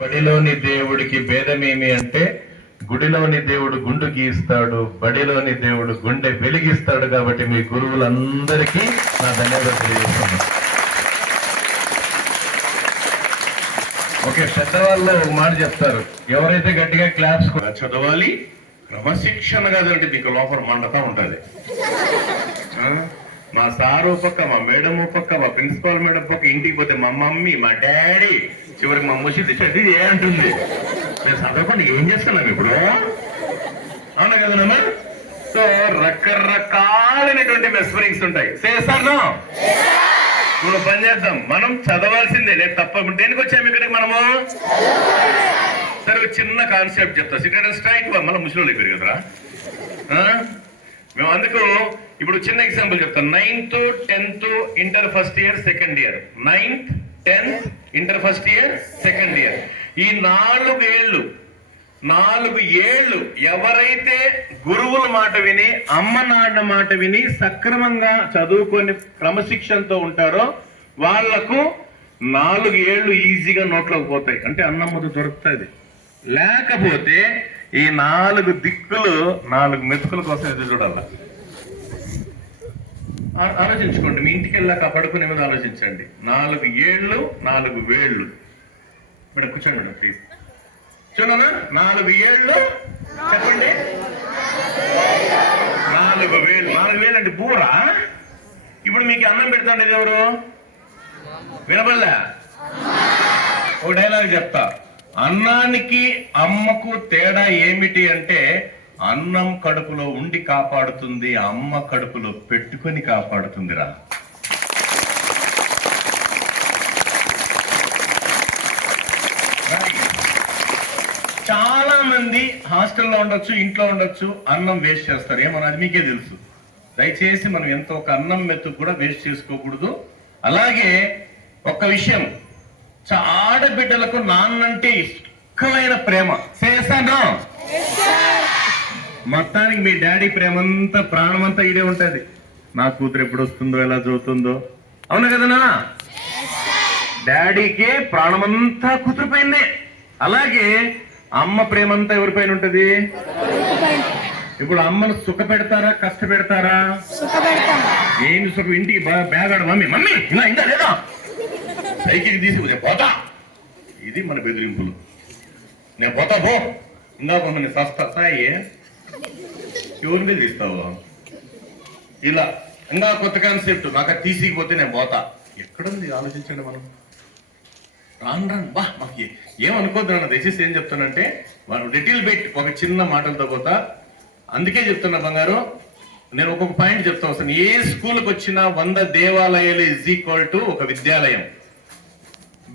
బడిలోని దేవుడికి భేదమేమి అంటే గుడిలోని దేవుడు గుండు గీస్తాడు, బడిలోని దేవుడు గుండె వెలిగిస్తాడు. కాబట్టి మీ గురువులందరికీ నా ధన్యవాదాలు తెలియజేస్తున్నాను. ఓకే, పెద్దవాళ్ళు ఒక మాట చెప్తారు, ఎవరైతే గట్టిగా క్లాప్స్ చదవాలి క్రమశిక్షణ కాదంటే మీకు లోపల మండతా ఉంటుంది. మా సారు పక్క, మా మేడం పక్క, మా ప్రిన్సిపాల్ మేడం పక్క, ఇంటికి పోతే మా మమ్మీ, మా డాడీ, చివరికి మా ముషి చదివి ఏ అంటుంది, నేను చదవకుండా ఏం చేస్తున్నాం ఇప్పుడు, అవునా కదమ్మా? సో రకరకాలైనటువంటి మెస్మరింగ్స్ ఉంటాయి. చేస్తాను ఇప్పుడు పని చేద్దాం, మనం చదవాల్సిందే. లేదు తప్ప దేనికి వచ్చాము ఇక్కడికి మనము? సరే చిన్న కాన్సెప్ట్ చెప్తా, సిట్ స్ట్రైక్. మళ్ళీ ముసలి అయిపోయారు కదరా మేము. అందుకు ఇప్పుడు చిన్న ఎగ్జాంపుల్ చెప్తాను. 9th 10th inter first year second year, 9th 10th inter first year second year, ఈ 4 ఏళ్ళు ఎవరైతే గురువుల మాట విని, అమ్మ నాన్న మాట విని సక్రమంగా చదువుకొని క్రమశిక్షణతో ఉంటారో వాళ్లకు 4 ఏళ్ళు ఈజీగా నోట్లోకి పోతాయి. అంటే అన్నం ముద్ద దొరుకుతుంది. లేకపోతే ఈ 4 దిక్కులు 4 మెతుకుల కోసం ఎదురు చూడాల. ఆలోచించుకోండి, మీ ఇంటికి వెళ్ళాక పడుకునే మీద ఆలోచించండి. 4 ఏళ్ళు 4 వేళ్ళు. మేడం కూర్చోండి మేడం ప్లీజ్. చూడనా, 4 ఏళ్ళు చెప్పండి, 4 వేలు. 4 వేలు అంటే పూరా. ఇప్పుడు మీకు అన్నం పెడతాండేది ఎవరు? వినబల్లా? ఒక డైలాగ్ చెప్తా. అన్నానికి అమ్మకు తేడా ఏమిటి అంటే, అన్నం కడుపులో ఉండి కాపాడుతుంది, అమ్మ కడుపులో పెట్టుకొని కాపాడుతుందిరా. చాలా మంది హాస్టల్లో ఉండొచ్చు, ఇంట్లో ఉండొచ్చు, అన్నం వేస్ట్ చేస్తారు. ఏమో అది మీకే తెలుసు. దయచేసి మనం ఎంత ఒక అన్నం మెతుకు కూడా వేస్ట్ చేసుకోకూడదు. అలాగే ఒక విషయం, ఆడబిడ్డలకు నాన్నంటే ఇష్టమైన ప్రేమ. చేస్తాను మొత్తానికి మీ డాడీ ప్రేమంతా, ప్రాణమంతా ఇదే ఉంటది. నా కూతురు ఎప్పుడు వస్తుందో, ఎలా చదువుతుందో, అవును కదా నాన్న? డాడీకే ప్రాణమంతా కూతురు పైనే. అలాగే అమ్మ ప్రేమంతా ఎవరిపైన ఉంటది? ఇప్పుడు అమ్మను సుఖ పెడతారా, కష్ట పెడతారా? ఏమి సుఖం? ఇంటికి బ్యాగాడు మమ్మీ, మమ్మీ ఇలా ఇందా లేదా, సైకిల్ తీసుకు పోతా, ఇది మన బెదిరింపులు. నేను పోతా పో, ఇంకా కొంత సస్తాయి, ఎవరి మీద తీస్తావు? ఇలా ఇంకా కొత్త కాన్సెప్ట్, నాకు తీసిపోతే నేను పోతా. ఎక్కడుంది ఆలోచించండి. మనం రాను రాను బా మాకు ఏమనుకోద్దు అన్న. దయచేసి ఏం చెప్తానంటే, మనం లిటిల్ బిట్ ఒక చిన్న మాటలతో పోతా. అందుకే చెప్తున్నా బంగారు, నేను ఒక్కొక్క పాయింట్ చెప్తా వస్తాను. ఏ స్కూల్కి వచ్చినా 100 దేవాలయాలు ఈజ్ ఈక్వల్ టు ఒక విద్యాలయం.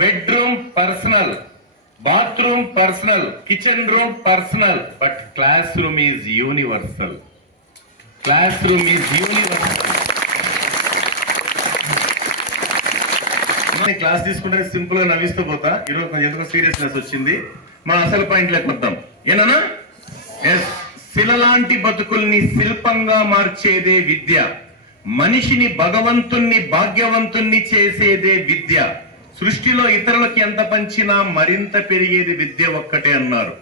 Bedroom personal, bathroom personal, kitchen room personal, but class room is universal. Class room is universal. Class తీసుకుంటే సింపుల్ గా నవ్విస్తూ పోతా. ఈరోజు ఎందుకో సీరియస్నెస్ వచ్చింది. మన అసలు పాయింట్ లేకొద్దాం. ఏనా? శిలలాంటి బతుకుల్ని శిల్పంగా మార్చేదే విద్య. మనిషిని భగవంతుణ్ణి భాగ్యవంతుణ్ణి చేసేదే విద్య. సృష్టిలో ఇతరులకి ఎంత పంచినా మరింత పెరిగేది విద్య ఒక్కటే అన్నారు.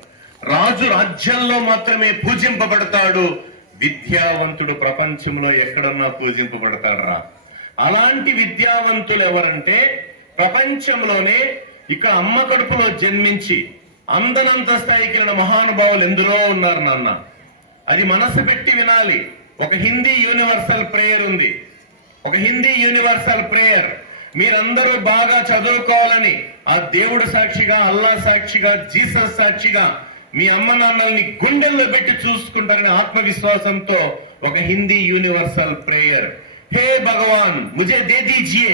రాజు రాజ్యంలో మాత్రమే పూజింపబడతాడు, విద్యావంతుడు ప్రపంచంలో ఎక్కడన్నా పూజింపబడతాడు రా. అలాంటి విద్యావంతులు ఎవరంటే, ప్రపంచంలోనే ఇక అమ్మ కడుపులో జన్మించి అందనంత స్థాయికి వెళ్ళిన మహానుభావులు ఎందరో ఉన్నారు నాన్న. అది మనసు పెట్టి వినాలి. ఒక హిందీ యూనివర్సల్ ప్రేయర్ ఉంది. ఒక హిందీ యూనివర్సల్ ప్రేయర్ మీరందరూ బాగా చదువుకోవాలని ఆ దేవుడు సాక్షిగా, అల్లా సాక్షిగా, జీసస్ సాక్షిగా మీ అమ్మ నాన్నల్ని గుండెల్లో పెట్టి చూసుకుంటారని ఆత్మవిశ్వాసంతో ఒక హిందీ యూనివర్సల్ ప్రేయర్. हे भगवान मुझे दे दीजिए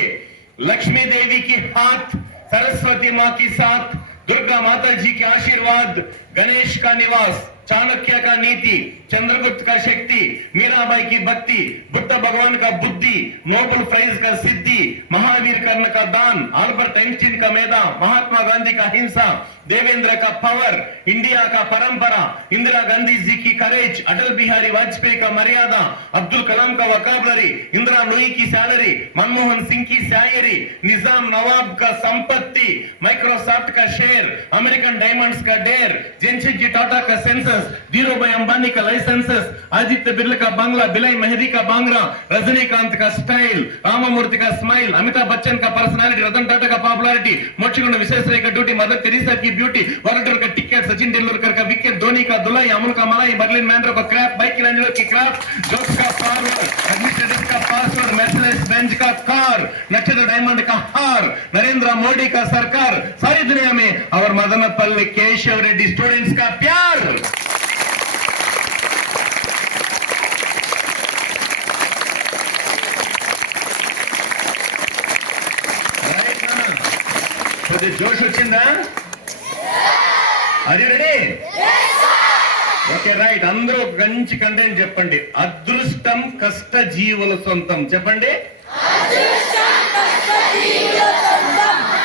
लक्ष्मी देवी की हाथ, सरस्वती माँ की साथ, दुर्गा माता जी के आशीर्वाद, गणेश का निवास, चाणक्य का नीति, चंद्रगुप्त का शक्ति, मीराबाई की भक्ति, बुद्ध भगवान का बुद्धि, नोबेल प्राइज का सिद्धि, महावीर कर्ण का दान, अल्बर्ट आइंस्टीन का मैदा, महात्मा गांधी का हिंसा, देवेंद्र का पावर, इंडिया का परंपरा, इंदिरा गांधी जी की करेज, अटल बिहारी वाजपेयी का मर्यादा, अब्दुल कलाम का वकाबलरी, इंदिरा नूई की सैलरी, मनमोहन सिंह की शायरी, निजाम नवाब का संपत्ति, माइक्रोसॉफ्ट का शेयर, अमेरिकन डायमंड्स का डेयर, जेमशेदजी टाटा का सेंसस, धीरूभाई अंबानी का लाइसेंसेस, आदित्य बिरला का बांग्ला, बिलाई मेहदी का बांग्रा, रजनीकांत का स्टाइल, राममूर्ति का स्माइल, अमिताभ बच्चन का पर्सनालिटी, रतन टाटा का पॉपुलरिटी, मोक्षगुंड विश्वेश्वरैया का ड्यूटी, मदर तेरेसा की ब्यूटी, वॉलंटियर का टिकट, सचिन तेंदुलकर का विकेट, धोनी का दुलाई, अमूल का मलाई, बर्लिन मैंड्रो का क्रैप, माइकलैंजेलो की क्राफ्ट, जोक्स का पावर, एडमिनिस्ट्रेटिव का पासवर्ड, मर्सिडीज बेंज का कार, नक्षत्र डायमंड का हार, नरेंद्र मोदी का सरकार, सारी दुनिया में और मदनपल्ली केशव रेड्डी स्टूडेंट्स का प्यार। जोश వచ్చిందా? Are you ready? Okay right. అందరూ మంచి కంటెంట్ చెప్పండి. అదృష్టం కష్ట జీవుల సొంతం చెప్పండి.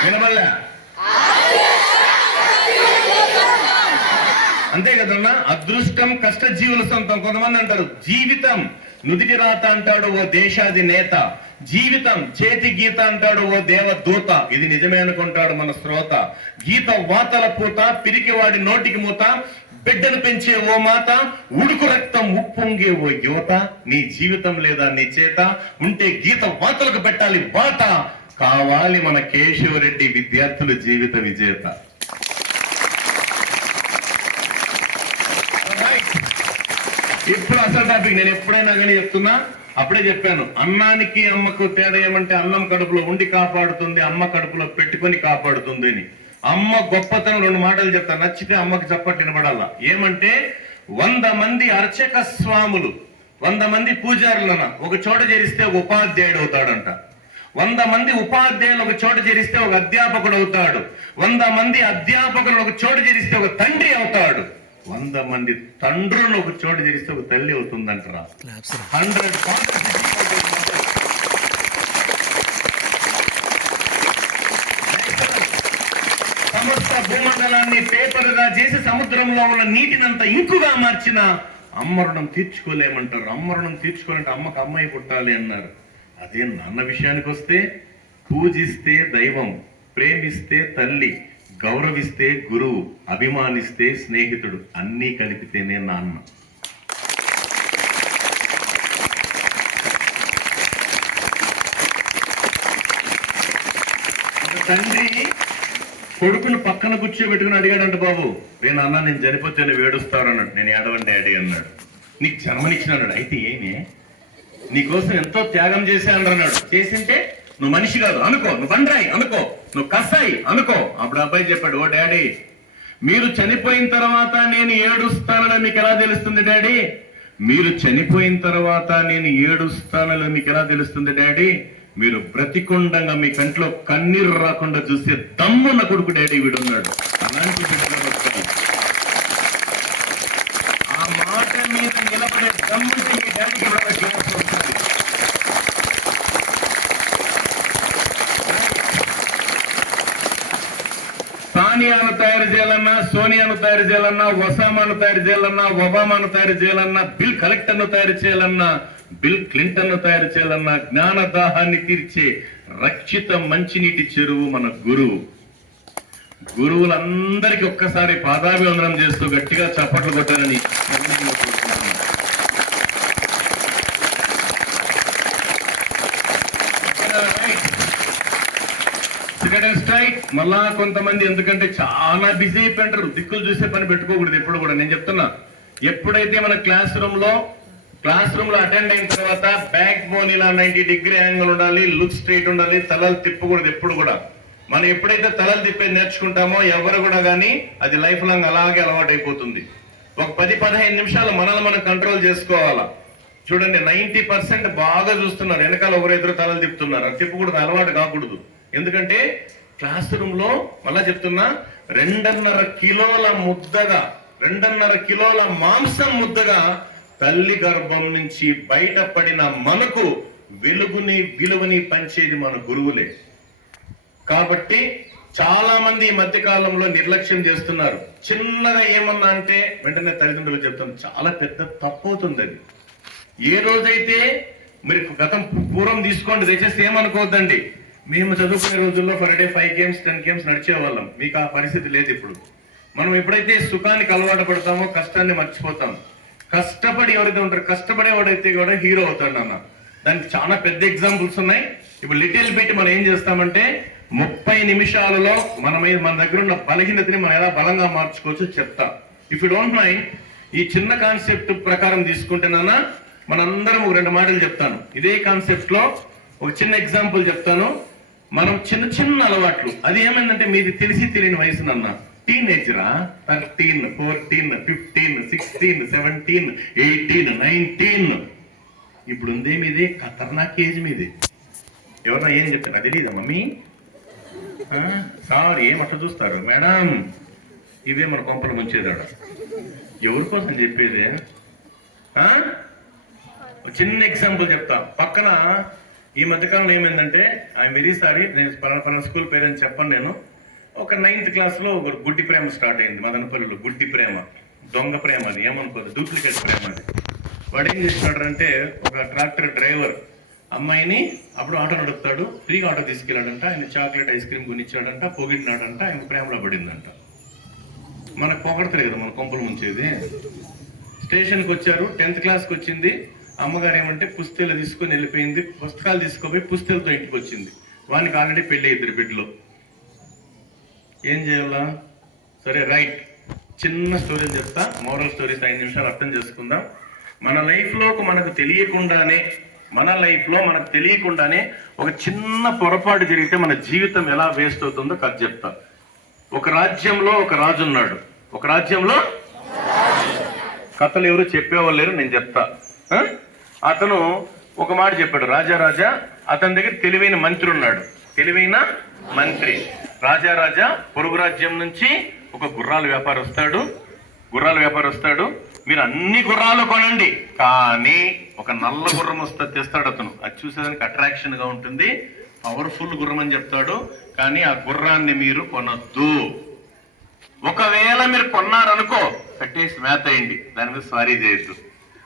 వినబల్లా? అంతే కదన్నా. అదృష్టం కష్ట జీవుల సొంతం. కొంతమంది అంటారు జీవితం నుదిటి రాత అంటాడు ఓ దేశాధినేత, జీవితం చేతి గీత అంటాడు ఓ దేవదూత. ఇది నిజమే అనుకుంటాడు మన శ్రోత. గీత వాతల పూత, పిరికివాడి నోటికి మూత, బిడ్డను పెంచే ఓ మాత, ఉడుకు రక్తం ఉప్పొంగే ఓ యువత. నీ జీవితం లేదా నీ చేత ఉంటే గీత వాతలకు పెట్టాలి వాత. కావాలి మన కేశవరెడ్డి విద్యార్థుల జీవిత విజేత. ఇప్పుడు అసలు టాపిక్ నేను ఎప్పుడైనా కానీ చెప్తున్నా, అప్పుడే చెప్పాను. అన్నానికి అమ్మకు తేడా ఏమంటే అన్నం కడుపులో ఉండి కాపాడుతుంది, అమ్మ కడుపులో పెట్టుకొని కాపాడుతుంది అని. అమ్మ గొప్పతనం 2 మాటలు చెప్తా, నచ్చితే అమ్మకి చప్పట్లు వినబడాల. ఏమంటే 100 మంది అర్చక స్వాములు, 100 మంది పూజారులన ఒక చోట చేరిస్తే ఒక ఉపాధ్యాయుడు అవుతాడంట. 100 మంది ఉపాధ్యాయులు ఒక చోట చేరిస్తే ఒక అధ్యాపకుడు అవుతాడు. 100 మంది అధ్యాపకులు ఒక చోట చేరిస్తే ఒక తండ్రి అవుతాడు. 100 మంది తండ్రులను ఒక చోట చేరిస్తే ఒక తల్లి అవుతుందంటారా. 100 సమస్త భూమండలాన్ని పేపర్గా చేసి సముద్రంలో ఉన్న నీటినంత ఇంకుగా మార్చిన అమ్మ రుణం తీర్చుకోలేమంటారు. అమ్మ రుణం తీర్చుకోవాలంటే అమ్మకు అమ్మాయి పుట్టాలి అన్నారు. అదే నాన్న విషయానికి వస్తే పూజిస్తే దైవం, ప్రేమిస్తే తల్లి, గౌరవిస్తే గురువు, అభిమానిస్తే స్నేహితుడు, అన్నీ కలిపితేనే నాన్న. తండ్రి కొడుకును పక్కన కూర్చోబెట్టుకుని అడిగాడంట, బాబు రే నాన్న నేను చనిపోతే నువ్వు ఏడుస్తావు అన్నాడు. నేను ఏడవండి డాడీ అన్నాడు. నీకు జన్మనిచ్చిన అన్నాడు. అయితే ఏమే నీకోసం ఎంతో త్యాగం చేశాను అన్నాడు. చేసింటే నువ్వు మనిషి కాదు అనుకో, నువ్వు బండ్రాయి అనుకో, నువ్వు కసాయి అనుకో. అప్పుడు అబ్బాయి చెప్పాడు, ఓ డాడీ మీరు చనిపోయిన తర్వాత నేను ఏడుస్తానని మీకు ఎలా తెలుస్తుంది డాడీ? మీరు చనిపోయిన తర్వాత నేను ఏడుస్తానని మీకు ఎలా తెలుస్తుంది డాడీ? మీరు బ్రతికుండగా మీ కంట్లో కన్నీరు రాకుండా చూసే దమ్మున్న కొడుకు డాడీ వీడున్నాడు. అలాంటి ఆ మాట మీద నిలబడే దమ్ముంటే మీ డాడీకి కూడా క్లాస్ వస్తుంది. సానియాను తయారు చేయాలన్నా, సోనియాను తయారు చేయాలన్నా, ఒసామాను తయారు చేయాలన్నా, ఒబామాను తయారు చేయాలన్నా, బిల్ కలెక్టర్ను తయారు చేయాలన్నా, బిల్ క్లింటన్ ను తయారు చేయాలన్నా, జ్ఞానదాహాన్ని తీర్చే రక్షిత మంచినీటి చెరువు మన గురువు. గురువులందరికీ ఒక్కసారి పాదాభివందనం చేస్తూ గట్టిగా చప్పట్లు కొట్టాలని మళ్ళా కొంతమంది ఎందుకంటే చాలా బిజీ అయిపోయింటారు, దిక్కులు చూసే పని పెట్టుకోకూడదు ఎప్పుడు కూడా. నేను చెప్తున్నా, ఎప్పుడైతే మన క్లాస్ రూమ్ లో అటెండ్ అయిన తర్వాత బ్యాక్ బోన్ ఇలా 90 డిగ్రీ యాంగిల్ ఉండాలి, లుక్ స్ట్రైట్ ఉండాలి, తలలు తిప్పకూడదు ఎప్పుడు కూడా. మనం ఎప్పుడైతే తలలు తిప్పేది నేర్చుకుంటామో ఎవరు కూడా కానీ అది లైఫ్ లాంగ్ అలాగే అలవాటు అయిపోతుంది. ఒక 10-15 నిమిషాలు మనల్ని మనం కంట్రోల్ చేసుకోవాలా. చూడండి 90% బాగా చూస్తున్నారు, వెనకాల ఒకరిద్దరు తలలు తిప్పుతున్నారు. అది తిప్పకూడదు, అలవాటు కాకూడదు. ఎందుకంటే క్లాస్ రూమ్ లో మళ్ళా చెప్తున్నా 2.5 కిలోల ముద్దగా, 2.5 కిలోల మాంసం ముద్దగా తల్లి గర్భం నుంచి బయటపడిన మనకు వెలుగుని విలువని పంచేది మన గురువులే. కాబట్టి చాలా మంది ఈ మధ్య కాలంలో నిర్లక్ష్యం చేస్తున్నారు. చిన్నగా ఏమన్నా అంటే వెంటనే తల్లిదండ్రులు చెప్తాను, చాలా పెద్ద తప్పు అవుతుంది అది. ఏ రోజైతే మీరు గతం పూర్వం తీసుకోండి, దయచేసి ఏమనుకోవద్దండి. మేము చదువుకునే రోజుల్లో ఫర్ డే 5 games 10 games నడిచేవాళ్ళం. మీకు ఆ పరిస్థితి లేదు ఇప్పుడు. మనం ఎప్పుడైతే సుఖానికి అలవాటు పడతామో కష్టాన్ని మర్చిపోతాం. కష్టపడి ఎవరైతే ఉంటారో, కష్టపడేవాడైతే కూడా హీరో అవుతాడు అన్న. దానికి చాలా పెద్ద ఎగ్జాంపుల్స్ ఉన్నాయి. ఇప్పుడు లిటిల్ బిట్ మనం ఏం చేస్తామంటే 30 నిమిషాలలో మన దగ్గర ఉన్న బలహీనతని మనం ఎలా బలంగా మార్చుకోవచ్చు చెప్తా. ఇఫ్ యూ డోంట్ మైండ్, ఈ చిన్న కాన్సెప్ట్ ప్రకారం తీసుకుంటేనన్నా మనందరం ఒక 2 మాటలు చెప్తాను. ఇదే కాన్సెప్ట్ లో ఒక చిన్న ఎగ్జాంపుల్ చెప్తాను. మనం చిన్న చిన్న అలవాట్లు, అది ఏమైందంటే మీది తెలిసి తెలియని వయసునన్న, టీనేజరా 13, 14, 15, 16, 17, 18, 19, ఇప్పుడు ఉందే మీది ఖతర్నాక్ ఏజ్ మీది. ఎవరన్నా ఏం చెప్తారు, అది తెలీదా మమ్మీ? సార్ ఏమట్లా చూస్తారు మేడం? ఇదే మన కొంపలు ముంచేదాడు. ఎవరి కోసం చెప్పేది? చిన్న ఎగ్జాంపుల్ చెప్తా. పక్కన ఈ మధ్యకాలంలో ఏమైందంటే, ఐఎమ్ వెరీ సారీ, నేను పలానా స్కూల్ పేరెంట్స్ చెప్పను నేను. ఒక 9th క్లాస్లో ఒక గుడ్డి ప్రేమ స్టార్ట్ అయింది మదనపల్లిలో. గుడ్డి ప్రేమ, దొంగ ప్రేమ, అది ఏమనుకోదు, డూప్లికేట్ ప్రేమ అది. వాడు ఏం చేసినాడంటే, ఒక ట్రాక్టర్ డ్రైవర్ అమ్మాయిని అప్పుడు ఆటో నడుపుతాడు, ఫ్రీగా ఆటో తీసుకెళ్ళాడంట. ఆయన చాక్లెట్ ఐస్ క్రీమ్ కొనిచ్చాడంట, పొగిడినాడంట, ఆయన ప్రేమలో పడిందంట. మనకు పొగడతారు కదా మన కొంపలు ముంచేది. స్టేషన్కి వచ్చారు, 10th క్లాస్కి వచ్చింది. అమ్మగారు ఏమంటే పుస్తకాలు తీసుకొని వెళ్ళిపోయింది. పుస్తకాలు తీసుకుపోయి పుస్తకాలతో ఇంటికి వచ్చింది. వానికి ఆల్రెడీ పెళ్ళి 2 బిడ్డలు. ఏం చేయాలా? సరే రైట్, చిన్న స్టోరీలు చెప్తా, మోరల్ స్టోరీస్ 5 నిమిషాలు అర్థం చేసుకుందాం. మన లైఫ్లో మనకు తెలియకుండానే ఒక చిన్న పొరపాటు జరిగితే మన జీవితం ఎలా వేస్ట్ అవుతుందో కథ చెప్తా. ఒక రాజ్యంలో ఒక రాజు ఉన్నాడు. ఒక రాజ్యంలో, కథలు ఎవరు చెప్పేవాళ్ళు లేరు, నేను చెప్తా. అతను ఒక మాట చెప్పాడు, రాజా అతని దగ్గర తెలివైన మంత్రి ఉన్నాడు. తెలివైన మంత్రి రాజా పొరుగు రాజ్యం నుంచి ఒక గుర్రాల వ్యాపారి వస్తాడు. మీరు అన్ని గుర్రాలు కొనండి, కానీ ఒక నల్ల గుర్రం తెస్తాడు అతను. అది చూసేదానికి అట్రాక్షన్ గా ఉంటుంది, పవర్ఫుల్ గుర్రం అని చెప్తాడు. కానీ ఆ గుర్రాన్ని మీరు కొనొద్దు. ఒకవేళ మీరు కొన్నారనుకో, కట్టేసి మేత అయ్యండి, దాని మీద స్వారీ చేయొద్దు.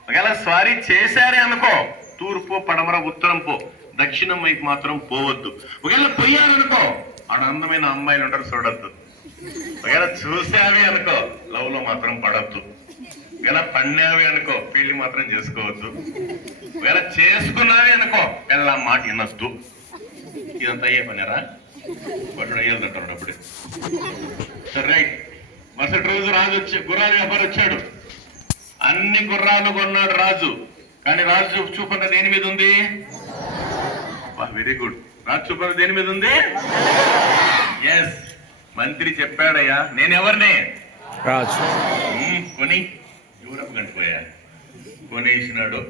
ఒకవేళ స్వారీ చేశారే అనుకో, తూర్పు పడమర ఉత్తరం పో, దక్షిణం వైపు మాత్రం పోవద్దు. ఒకవేళ పోయారనుకో, ఆడ అందమైన అమ్మాయిలు ఉంటారు, చూడొద్దు. ఒకవేళ చూసావి అనుకో, లవ్ లో మాత్రం పడద్దు. ఒకవేళ పడినావి అనుకో, పెళ్లి మాత్రం చేసుకోవద్దు. ఒకవేళ చేసుకున్నావి అనుకో, పిల్ల మాట వినొద్దు. ఇదంతా అయ్యే పనిరా, వాడు అయ్యేదంటారు అప్పుడే. సరే రైట్. మరుసటి రోజు రాజు గుర్రాల వ్యాపారం వచ్చాడు. అన్ని గుర్రాలు కొన్నాడు రాజు. కానీ రాజు చూపన్న దేని మీద ఉంది? Very good. రాజు చూపన్న దేని మీద ఉంది? ఎస్. మంత్రి చెప్పాడయ్యా, నేనెవరిని? రాజు. కొని యూరప్ గంటిపోయా, కొనేసినాడు.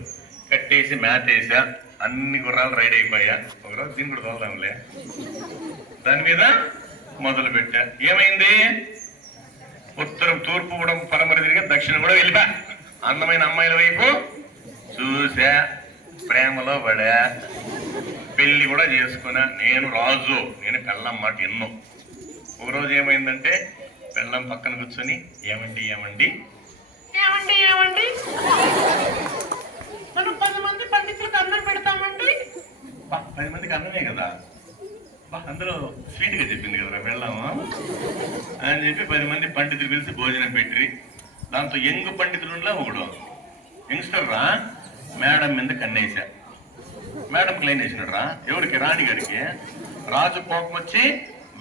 కట్టేసి మ్యాట్ వేసా, అన్ని గుర్రాలు రైడ్ అయిపోయా. ఒకరోజు దీన్ని కూడా తోలుదాంలే, దాని మీద మొదలు పెట్టా. ఏమైంది? ఉత్తరం తూర్పు కూడా పడమర తిరిగి దక్షిణం కూడా వెళ్ళిపా. అందమైన అమ్మాయిల వైపు చూసా, ప్రేమలో పడా, పెళ్లి కూడా చేసుకున్నా. నేను రాజు, నేను పెళ్ళం మాట ఎన్నో. ఒకరోజు ఏమైందంటే, పెళ్ళం పక్కన కూర్చొని, ఏమండి మనం 10 మంది పండితులకు అన్నం పెడతామండి. 10 మందికి అన్నమే కదా, అందులో స్వీట్ గా చెప్పింది కదా పెళ్ళాము అని చెప్పి 10 మంది పండితులు పిలిచి భోజనం పెట్టి, దాంతో యంగ్ పండితుడులా ఒకడు యంగ్స్టర్ రా మేడం మీద కన్నేసా. మేడం క్లైన్ వేసినాడు రా. ఎవరికి? రాణి గారికి. రాజు కోపం వచ్చి,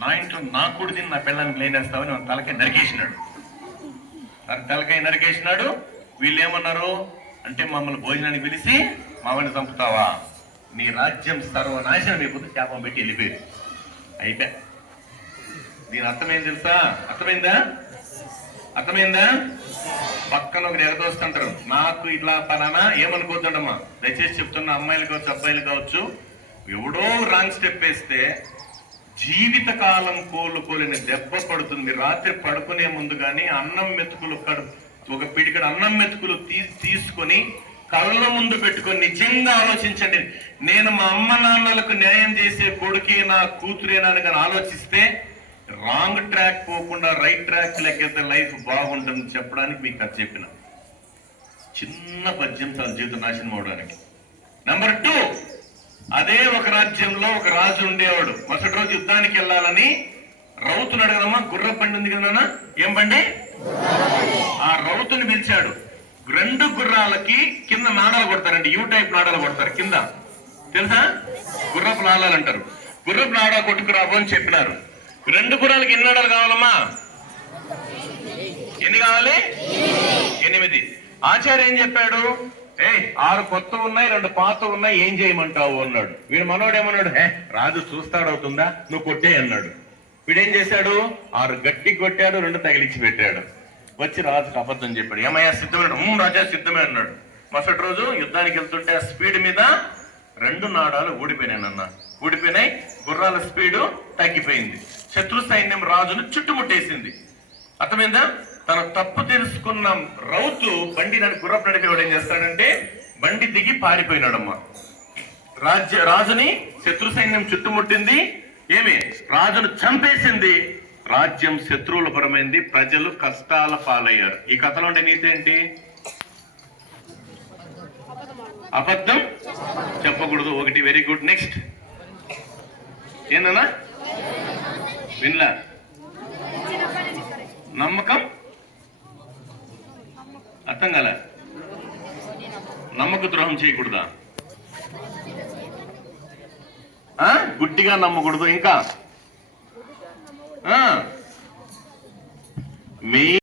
నా ఇంట్లో నా కూడి తిని నా పిల్లల్ని క్లైన్ వేస్తామని తలకాయ నరికేసినాడు. వీళ్ళు ఏమన్నారు అంటే, మమ్మల్ని భోజనానికి పిలిచి మామని చంపుతావా, నీ రాజ్యం సర్వనాశనం అయిపోతే శాపం పెట్టి వెళ్ళిపోయింది. అయిపోయా. దీని అర్థమైంది తెలుసా? అర్థమైందా? పక్కన ఒకటి ఎగదోస్తుంటారు, నాకు ఇట్లా పలానా ఏమనుకోవద్దమ్మా, దయచేసి చెప్తున్న అమ్మాయిలు కావచ్చు అబ్బాయిలు కావచ్చు, ఎవడో రాంగ్ స్టెప్ వేస్తే జీవితకాలం కోలుకోలేని దెబ్బ పడుతుంది. రాత్రి పడుకునే ముందు కానీ అన్నం మెతుకులు, ఒక పిడికడ అన్నం మెతుకులు తీసుకొని కళ్ళ ముందు పెట్టుకొని నిజంగా ఆలోచించండి. నేను మా అమ్మ నాన్నలకు న్యాయం చేసే కొడుకే నా కూతురేనా అని కానీ ఆలోచిస్తే రాంగ్ ట్రాక్ పోకుండా రైట్ ట్రాక్ లెక్కితే లైఫ్ బాగుంటుంది చెప్పడానికి మీకు అది చెప్పిన చిన్న పద్యం చాలు జీవితం నాశనం అవడానికి. నెంబర్ 2, అదే ఒక రాజ్యంలో ఒక రాజు ఉండేవాడు. మరుసటి రోజు యుద్ధానికి వెళ్ళాలని రౌతుని అడగదమ్మా, గుర్ర బండి ఉంది కదా, ఏం బండి? ఆ రౌతుని పిలిచాడు. 2 గుర్రాలకి కింద నాడాలు కొడతారండి, యూ టైప్ నాడాలు కొడతారు కింద, తెలుసా? గుర్రపు నాడాలు అంటారు. గుర్రపు నాడా కొట్టుకురాబో అని చెప్పినారు. 2 గుర్రాలకి ఎన్ని నాడాలు కావాలమ్మా? ఎన్ని కావాలి? 8. ఆచార్య ఏం చెప్పాడు? 6 కొత్త ఉన్నాయి, 2 పాత ఉన్నాయి, ఏం చేయమంటావు అన్నాడు. వీడు మనోడు ఏమన్నాడు? రాజు చూస్తాడవుతుందా, నువ్వు కొట్టే అన్నాడు. వీడేం చేశాడు? 6 గట్టి కొట్టాడు, 2 తగిలించి పెట్టాడు. వచ్చి రాజుకు అబద్ధం చెప్పాడు. ఏమయ్యా సిద్ధమే? రాజా సిద్ధమే అన్నాడు. మరుసటి రోజు యుద్ధానికి వెళ్తుంటే ఆ స్పీడ్ మీద 2 నాడాలు ఊడిపోయినాయి. ఊడిపోయినాయి, గుర్రాల స్పీడు తగ్గిపోయింది. శత్రు సైన్యం రాజును చుట్టుముట్టేసింది. అర్థమైందా? తన తప్పు తెలుసుకున్న రౌతు బండి గుర్రపు నడిపేవాడు ఏం చేస్తాడంటే బండి దిగి పారిపోయినాడమ్మా. రాజుని శత్రు సైన్యం చుట్టుముట్టింది. ఏమి? రాజును చంపేసింది. రాజ్యం శత్రువుల పరమైంది, ప్రజలు కష్టాల పాలయ్యారు. ఈ కథలో ఉండే నీతి ఏంటి? అబద్ధం చెప్పకూడదు. 1 వెరీ గుడ్. నెక్స్ట్ ఏందన్నా? వినలా? నమ్మకం అర్థం కాల. నమ్మక ద్రోహం చేయకూడదా? గుడ్డిగా నమ్మకూడదు. ఇంకా